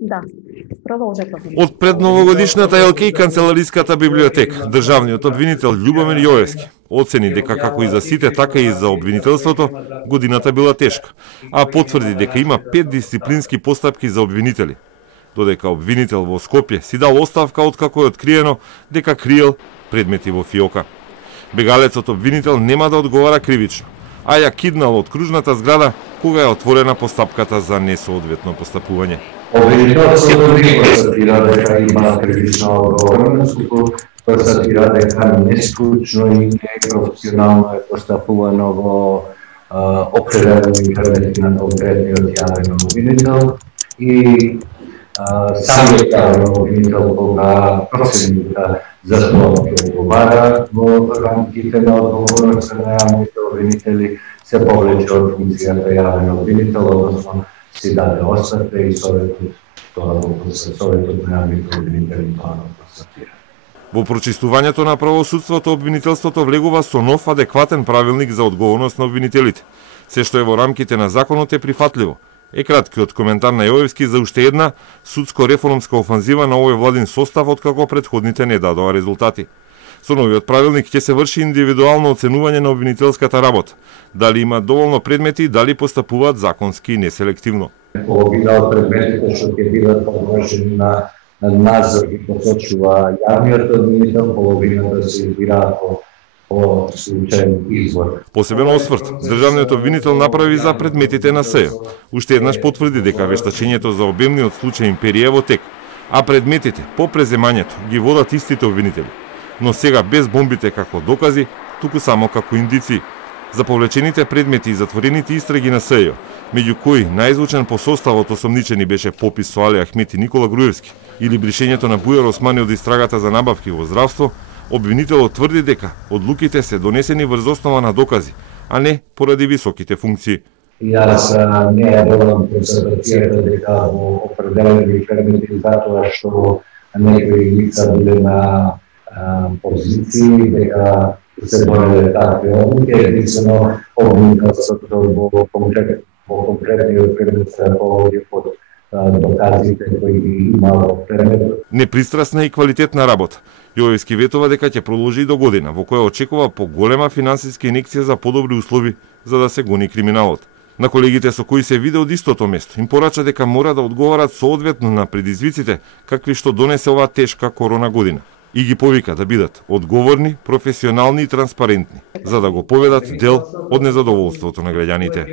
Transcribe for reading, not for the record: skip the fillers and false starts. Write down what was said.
Да, продолжете. Од предновогодишната ЕЛК и канцелариската библиотека, државниот обвинител Љубомир Јовевски оцени дека како и за сите, така и за обвинителството, годината била тешка, а потврди дека има 5 дисциплински постапки за обвинители. Додека обвинител во Скопје си дал оставка откако е откриено дека криел предмети во фиока. Бегалецот обвинител нема да одговара кривично, а ја киднал од кружната зграда кога е отворена постапката за несоодветно постапување. Обвинителството не констатира дека има кривична одговорност, туку констатира дека нескучно и непрофесионално е постапувано во определени предмети на конкретниот јавен обвинител и самиот јавен обвинител кога процени дека за тоа ќе одговара во рамките на одговорноста на јавните обвинители се повлече од функцијата јавен обвинител, односно си даде оставка и Советот на јавните обвинители тоа го констатира. Во прочистувањето на правосудството, обвинителството влегува со нов адекватен правилник за одговорност на обвинителите. Се што е во рамките на законот е прифатливо. Е краткиот коментар на Јовевски за уште една судско-реформска офанзива на овој владин состав откако предходните не дадоа резултати. Со новиот правилник ќе се врши индивидуално оценување на обвинителската работа, дали има доволно предмети и дали постапуваат законски и неселективно. Половина од предметите што ќе бидат подложени на надзор ги посочува јавниот обвинител, половина да се избираат по случаен избор. Посебен осврт, државниот обвинител направи за предметите на СЈ. Уште еднаш потврди дека вештачењето за обемниот случај империја е во тек, а предметите по преземањето ги водат истите обвинители. Но сега без бомбите како докази, туку само како индици. За повлечените предмети и затворените истраги на СЈ, меѓу кои најзвучен по составот осомничени беше попис со Али Ахмет и Никола Груевски или бришењето на Бујар Османи од истрагата за набавки во здравство, обвинителот тврди дека одлуките се донесени врз основа на докази, а не поради високите функции. Јас не ја делам констатацијата дека во определени предмети затоа што некои лица биле на позиции, дека се донеле такви одлуки, единствено обвинителството во конкретниот предмет се раколоди под доказите кои ги има во предметот. Непристрасна и квалитетна работа. Јовевски ветува дека ќе продолжи до година, во која очекува поголема финансиска инекција за подобри услови за да се гони криминалот. На колегите со кои се виде од истото место, им порача дека мора да одговарат соодветно на предизвиците какви што донесе оваа тешка корона година. И ги повика да бидат одговорни, професионални и транспарентни, за да го поведат дел од незадоволството на граѓаните.